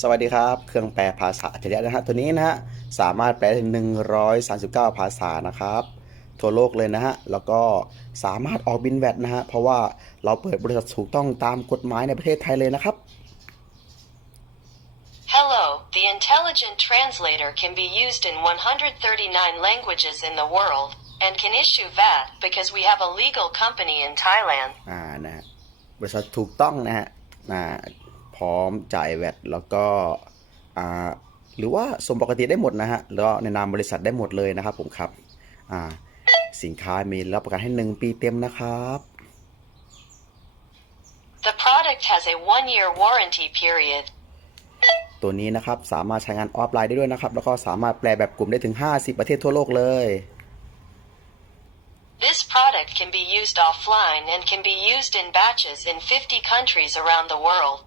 สวัสดีครับ เครื่องแปลภาษาอัจฉริยะนะฮะตัวนี้นะฮะสามารถแปลได้ถึง139 ภาษานะครับทั่วโลกเลยนะฮะแล้วก็สามารถออกบินแวดนะฮะเพราะว่าเราเปิดบริษัทถูกต้องตามกฎหมายในประเทศไทยเลยนะครับ Hello, the intelligent translator can be used in 139 languages in the world and can issue VAT because we have a legal company in Thailand. อ่านะฮะบริษัทถูกต้องนะฮะอ่าพ ร้อมจ่ายแวดแล้วก็อ่าหรือว่าสมปกติได้หมดนะฮะแล้วก็ในนามบริษัทได้หมดเลยนะครับผมครับอ่าสินค้ามีรับประกันให้หนึ่งปีเต็มนะครับ The product has a one year warranty period. ตัวนี้นะครับสามารถใช้งานออฟไลน์ได้ด้วยนะครับ แล้วก็สามารถแปลแบบกลุ่มได้ถึง 50 ประเทศทั่วโลกเลย This product can be used offline and can be used in batches in 50 countries around the world.